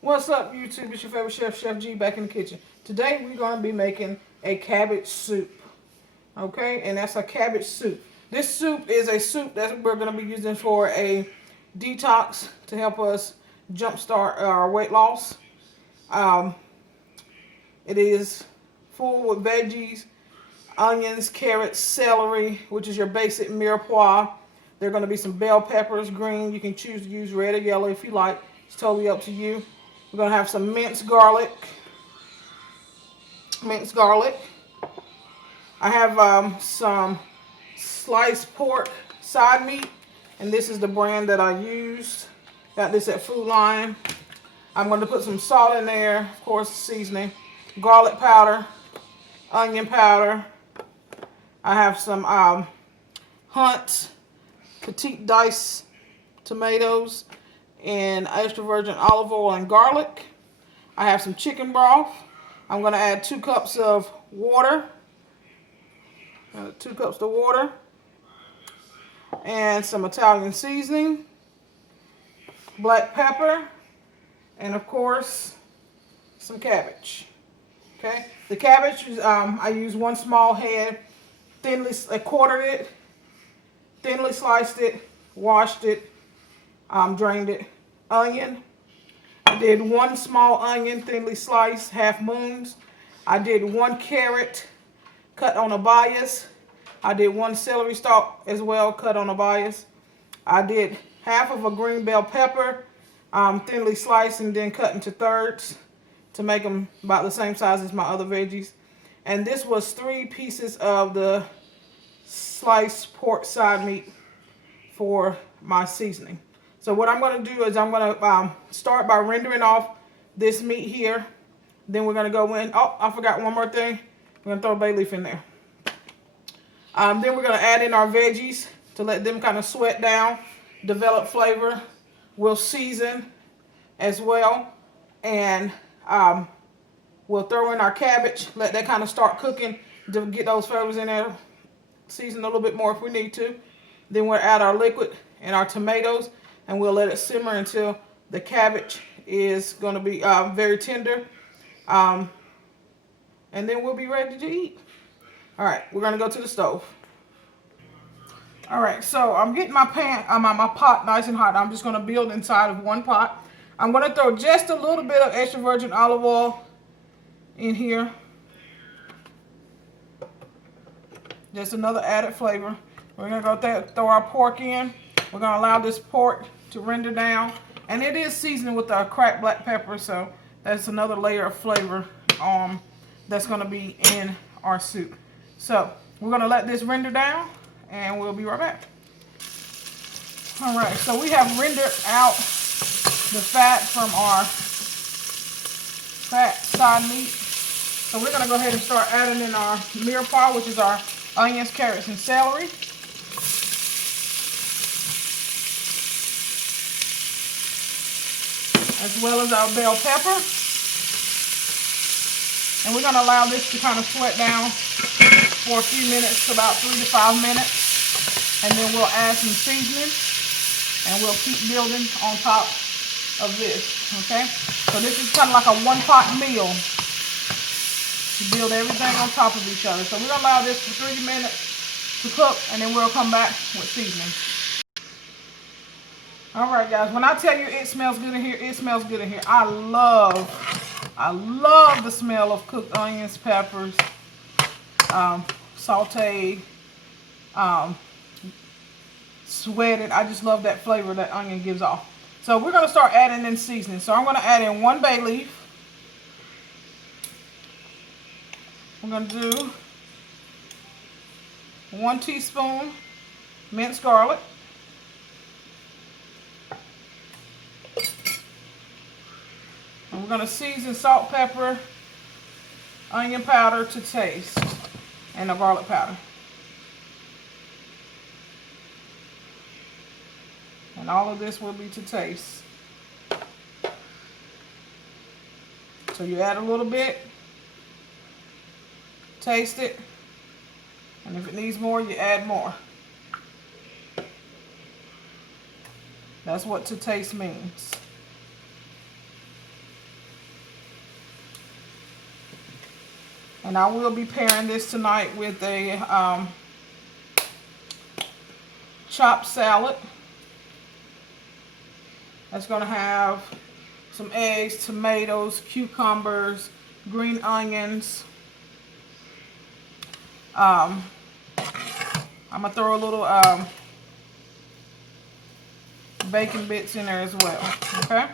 What's up, YouTube? It's your favorite chef, Chef G, back in the kitchen. Today we're going to be making a cabbage soup. Okay, and that's a cabbage soup. This soup is a soup that we're going to be using for a detox to help us jumpstart our weight loss. It is full with veggies, onions, carrots, celery, which is your basic mirepoix. There are going to be some bell peppers, green. You can choose to use red or yellow if you like. It's totally up to you. We're going to have some minced garlic. I have some sliced pork side meat, and this is the brand that I used. Got this at Food Lion. I'm going to put some salt in there, of course, seasoning, garlic powder, onion powder. I have some Hunt's petite diced tomatoes and extra virgin olive oil and garlic. I have some chicken broth. I'm going to add 2 cups of water. 2 cups of water. And some Italian seasoning. Black pepper. And of course, some cabbage. Okay. The cabbage, I use 1 small head. I quartered it. Thinly sliced it. Washed it. Drained it. Onion. I did 1 small onion, thinly sliced, half moons. I did 1 carrot, cut on a bias. I did 1 celery stalk as well, cut on a bias. I did half of a green bell pepper, thinly sliced and then cut into thirds to make them about the same size as my other veggies. And this was 3 pieces of the sliced pork side meat for my seasoning. So what I'm going to do is I'm going to start by rendering off this meat here. Then we're going to go in. Oh, I forgot one more thing. We're going to throw a bay leaf in there. Then we're going to add in our veggies to let them kind of sweat down, develop flavor. We'll season as well. And we'll throw in our cabbage, let that kind of start cooking to get those flavors in there. Season a little bit more if we need to. Then we'll add our liquid and our tomatoes. And we'll let it simmer until the cabbage is going to be very tender. And then we'll be ready to eat. All right, we're going to go to the stove. All right, so I'm getting my my pot nice and hot. I'm just going to build inside of 1 pot. I'm going to throw just a little bit of extra virgin olive oil in here. Just another added flavor. We're going to go throw our pork in. We're going to allow this pork to render down, and it is seasoned with our cracked black pepper, so that's another layer of flavor that's going to be in our soup. So we're going to let this render down, and we'll be right back. All right, so we have rendered out the fat from our fat side meat. So we're going to go ahead and start adding in our mirepoix, which is our onions, carrots, and celery. As well as our bell pepper. And we're going to allow this to kind of sweat down for a few minutes, about 3 to 5 minutes. And then we'll add some seasoning, and we'll keep building on top of this, okay? So this is kind of like a 1-pot meal to build everything on top of each other. So we're going to allow this for 30 minutes to cook, and then we'll come back with seasoning. All right, guys, when I tell you it smells good in here, it smells good in here. I love the smell of cooked onions, peppers, sauteed, sweated. I just love that flavor that onion gives off. So we're going to start adding in seasoning. So I'm going to add in 1 bay leaf. We're going to do 1 teaspoon minced garlic. And we're going to season salt, pepper, onion powder to taste, and the garlic powder. And all of this will be to taste. So you add a little bit, taste it, and if it needs more, you add more. That's what to taste means. And I will be pairing this tonight with a chopped salad. That's going to have some eggs, tomatoes, cucumbers, green onions. I'm going to throw a little bacon bits in there as well, okay?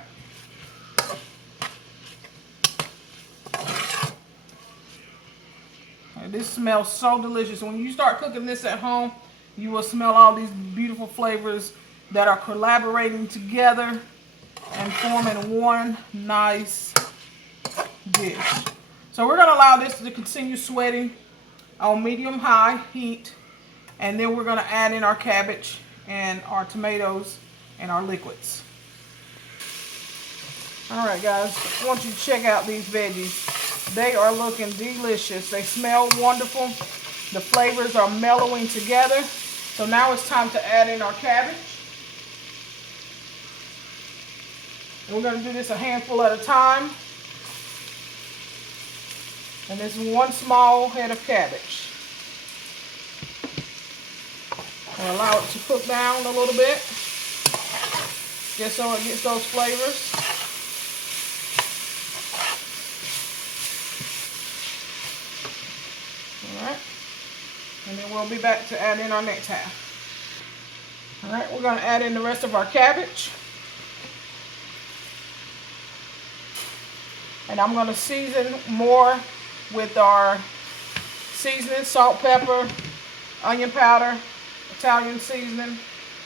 And this smells so delicious. When you start cooking this at home, you will smell all these beautiful flavors that are collaborating together and forming one nice dish. So we're going to allow this to continue sweating on medium-high heat, and then we're going to add in our cabbage and our tomatoes and our liquids. Alright guys, I want you to check out these veggies. They are looking delicious. They smell wonderful. The flavors are mellowing together. So now it's time to add in our cabbage. And we're going to do this a handful at a time. And this is one small head of cabbage. We'll allow it to cook down a little bit, just so it gets those flavors. Alright. And then we'll be back to add in our next half. Alright, we're going to add in the rest of our cabbage. And I'm going to season more with our seasoning, salt, pepper, onion powder, Italian seasoning,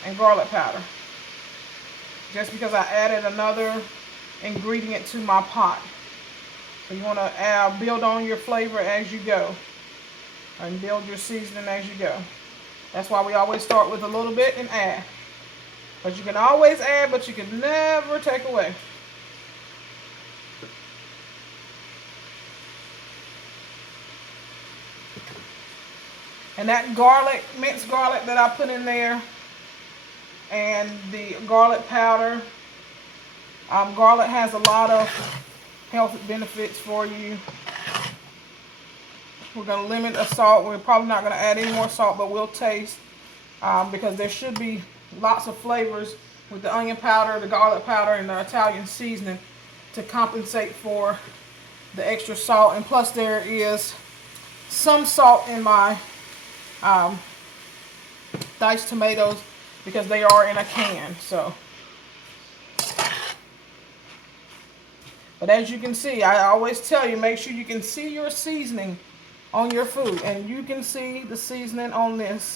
and garlic powder. Just because I added another ingredient to my pot. So you want to build on your flavor as you go. And build your seasoning as you go. That's why we always start with a little bit and add. But you can always add, but you can never take away. And that garlic, minced garlic that I put in there, and the garlic powder. Garlic has a lot of health benefits for you. We're going to limit the salt. We're probably not going to add any more salt, but we'll taste because there should be lots of flavors with the onion powder, the garlic powder, and the Italian seasoning to compensate for the extra salt. And plus there is some salt in my diced tomatoes because they are in a can. So, but as you can see, I always tell you, make sure you can see your seasoning on your food, and you can see the seasoning on this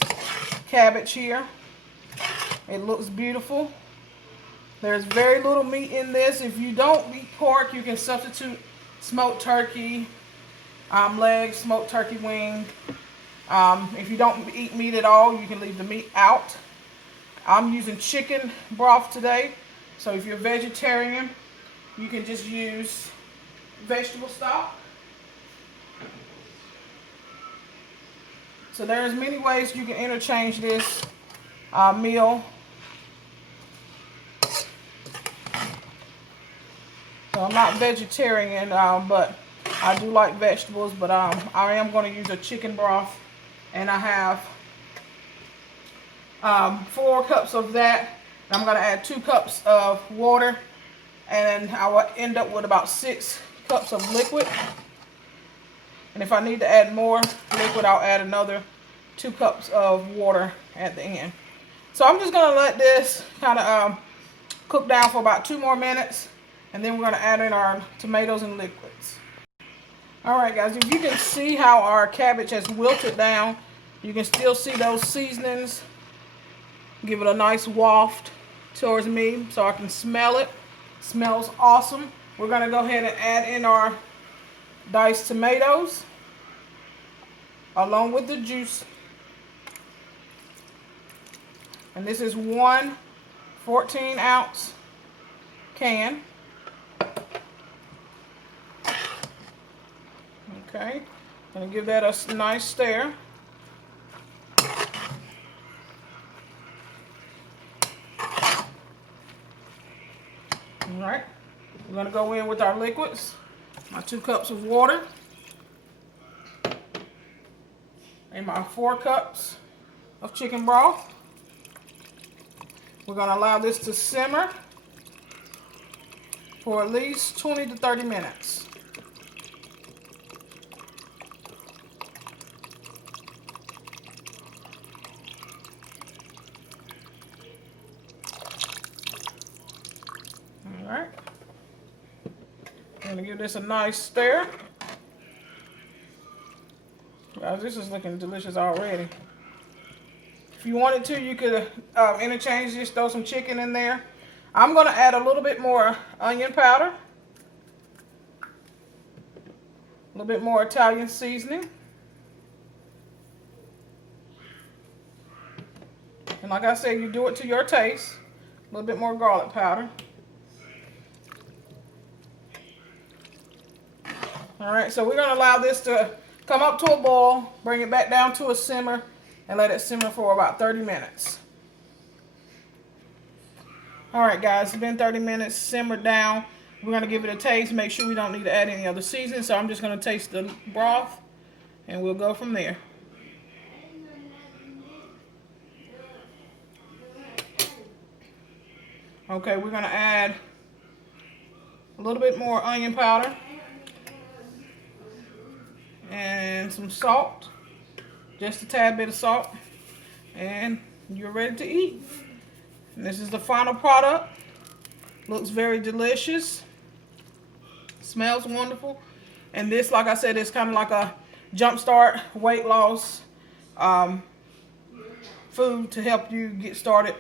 cabbage here. It looks beautiful. There's very little meat in this. If you don't eat pork, you can substitute smoked turkey legs, smoked turkey wing. If you don't eat meat at all, you can leave the meat out. I'm using chicken broth today, so if you're vegetarian, you can just use vegetable stock. So there's many ways you can interchange this meal. So I'm not vegetarian, but I do like vegetables, but I am going to use a chicken broth. And I have 4 cups of that. And I'm going to add 2 cups of water. And I will end up with about 6 cups of liquid. And if I need to add more liquid, I'll add another 2 cups of water at the end. So I'm just going to let this kind of cook down for about 2 more minutes. And then we're going to add in our tomatoes and liquids. Alright guys, if you can see how our cabbage has wilted down, you can still see those seasonings. Give it a nice waft towards me so I can smell it. Smells awesome. We're going to go ahead and add in our diced tomatoes along with the juice. And this is one 14-ounce can. Okay, gonna give that a nice stir. Alright, we're gonna go in with our liquids. My 2 cups of water. and my 4 cups of chicken broth. We're going to allow this to simmer for at least 20 to 30 minutes. All right. I'm going to give this a nice stir. Guys, this is looking delicious already. If you wanted to, you could interchange this, throw some chicken in there. I'm going to add a little bit more onion powder, a little bit more Italian seasoning, and like I said, you do it to your taste. A little bit more garlic powder. All right, so we're going to allow this to come up to a boil, bring it back down to a simmer, and let it simmer for about 30 minutes. All right, guys, it's been 30 minutes, simmered down. We're going to give it a taste, make sure we don't need to add any other seasoning. So I'm just going to taste the broth, and we'll go from there. Okay, we're going to add a little bit more onion powder and some salt. Just a tad bit of salt, and you're ready to eat. And this is the final product. Looks very delicious. Smells wonderful. And this, like I said, is kind of like a jumpstart weight loss food to help you get started